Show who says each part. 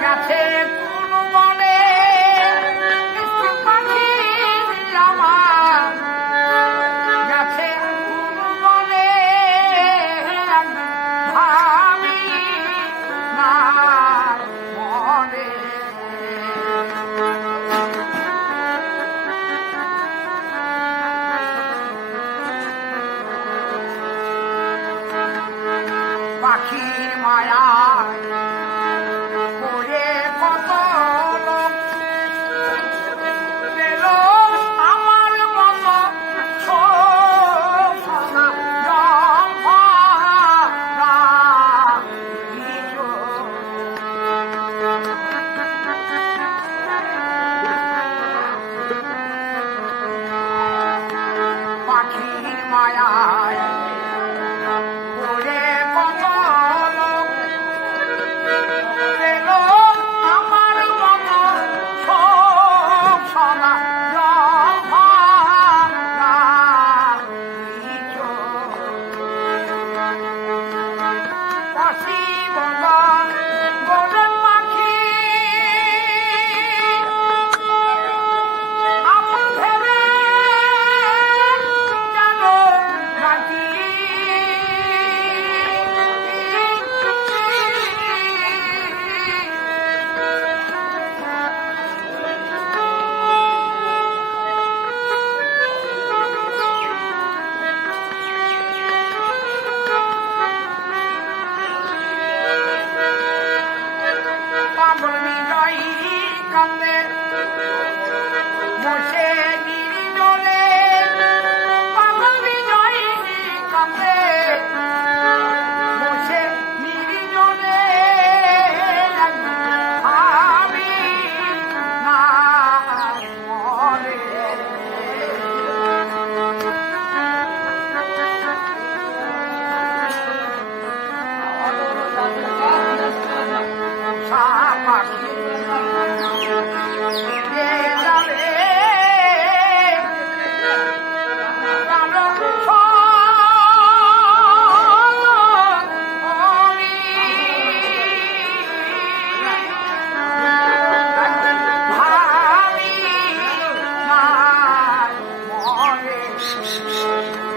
Speaker 1: Captain.
Speaker 2: come in. Don't